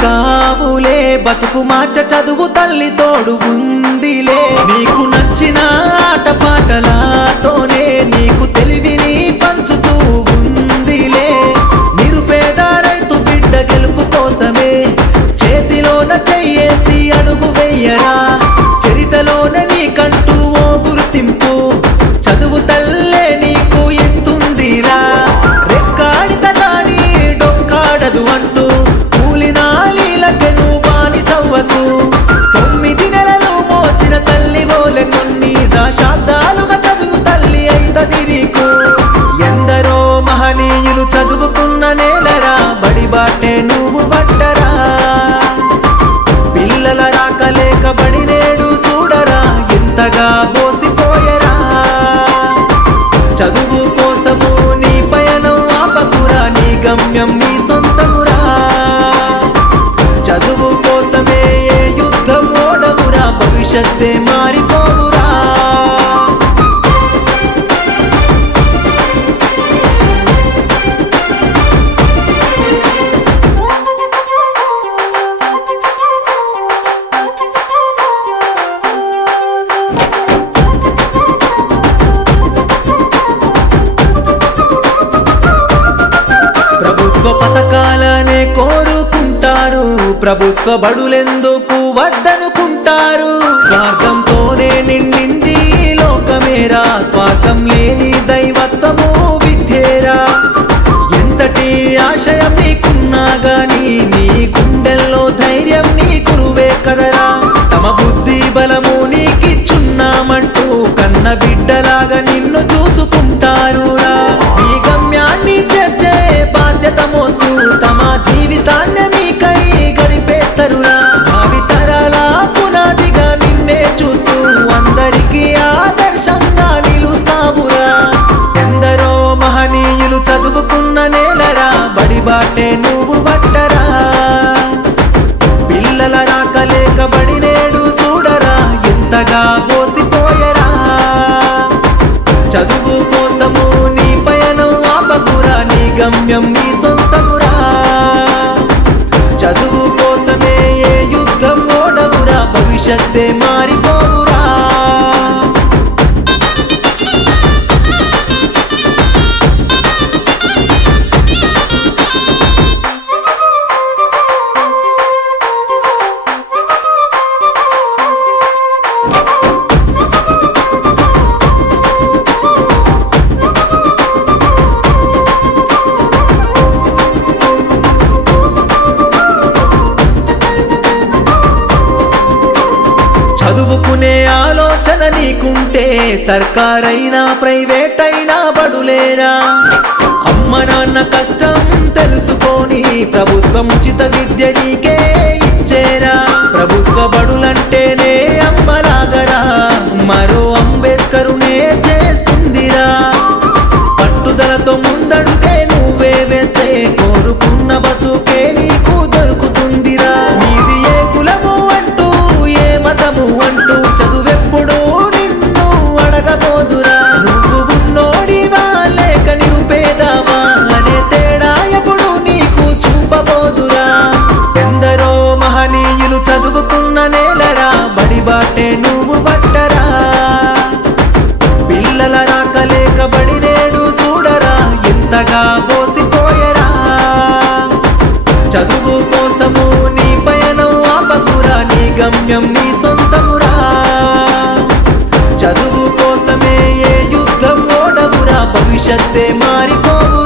కావులే బతుకు మార్చ చదువు తల్లి తోడు ఉందిలే నీకు నచ్చిన ఆట పాటలతోనే నీకు తెలివిని పంచుతూ ఉందిలే నిరుపేద రైతు బిడ్డ గెలుపు కోసమే చేతిలోన చెయ్యేసి అడుగు వెయ్యరా చరితలోన నీకంటూ ఓ గుర్తింపు చదువు తల్లే నీకు ఇస్తుందిరా రెక్కాడిత గాని డొక్కాడదు అంటూ తొమ్మిది నెలలు మోసిన తల్లి ఓలె కొన్ని దశాబ్దాలుగా చదువు తల్లి అయితది నీకు ఎందరో మహనీయులు చదువుకున్న నేలరా బడి బాటే నువ్వు పట్టరా పిల్లల రాకలేక బడి నేడు చూడరా ఎంతగా బోసిపోయరా చదువు కోసము నీ పయనం ఆపకురా నీ గమ్యం నీ సొంతమురా చదువు కోసమే ఏ యుద్ధం ఓడవురా భవిష్యత్తే మారిపోవురా ప్రభుత్వ పథకాలనే కోరుకుంటారు ప్రభుత్వ బడులెందుకు వద్దనుకుంటారు స్వార్థంతోనే నిండింది లోకమేరా స్వార్థం లేని దైవత్వము విద్యేరా ఎంతటి ఆశయం నీకున్నా గాని నీ గుండెల్లో ధైర్యం నీ గురువే కదరా తమ బుద్ధి బలము నీకిచ్చున్నామంటూ కన్న బిడ్డలాగా నిన్ను చూసుకుంటారురా నీ గమ్యాన్ని చేర్చే బాధ్యత మోస్తూ తమ జీవితాన్ని మీకై గడిపేస్తారురా భావితరాల పునాదిగా నిన్నే చూస్తూ అందరికీ ఆదర్శంగా నిలుస్తావురా ఎందరో మహనీయులు చదువుకున్న నేలరా బడి బాటే నువ్వు పట్టరా పిల్లల రాకలేక బడి నేడు చూడరా ఎంతగా బోసిపోయరా చదువు కోసము నీ పయనం ఆపకురా నీ గమ్యం నీ సొంతమురా చదువు కోసమే ఏ యుద్ధం ఓడవురా భవిష్యత్తే మారిపోవురా చదువుకునే ఆలోచన నీకుంటే సర్కారైనా ప్రైవేట్ అయినా బడులేరా అమ్మ నాన్న కష్టం తెలుసుకొని ప్రభుత్వం ఉచిత విద్య నీకే ఇచ్చేరా ప్రభుత్వ బడులంటేనే అమ్మలాగరా మరో అంబేద్కరునే చేస్తుందిరా పట్టుదలతో ముందడుగే నువ్వే వేస్తే కోరుకున్న బతుకే నీకు దొరుకుతుందిరా నీది ఏ కులము అంటూ ఏ మతము అంటూ చదువెప్పుడు నిన్ను అడగబోదురా నువ్వు ఉన్నోడివా లేక నిరుపేదవా అనే తేడా ఎప్పుడు నీకు చూపబోదురా ఎందరో మహనీయులు చదువుకున్న నేలరా బడి బాటే నువ్వు పట్టరా పిల్లల రాకలేక బడి నేడు చూడరా ఎంతగా బోసిపోయరా చదువు కోసము నీ పయనం ఆపకురా నీ గమ్యం నీ సొంతమురా చదువు కోసమే ఏ యుద్ధం ఓడవురా భవిష్యత్తే మారిపోవురా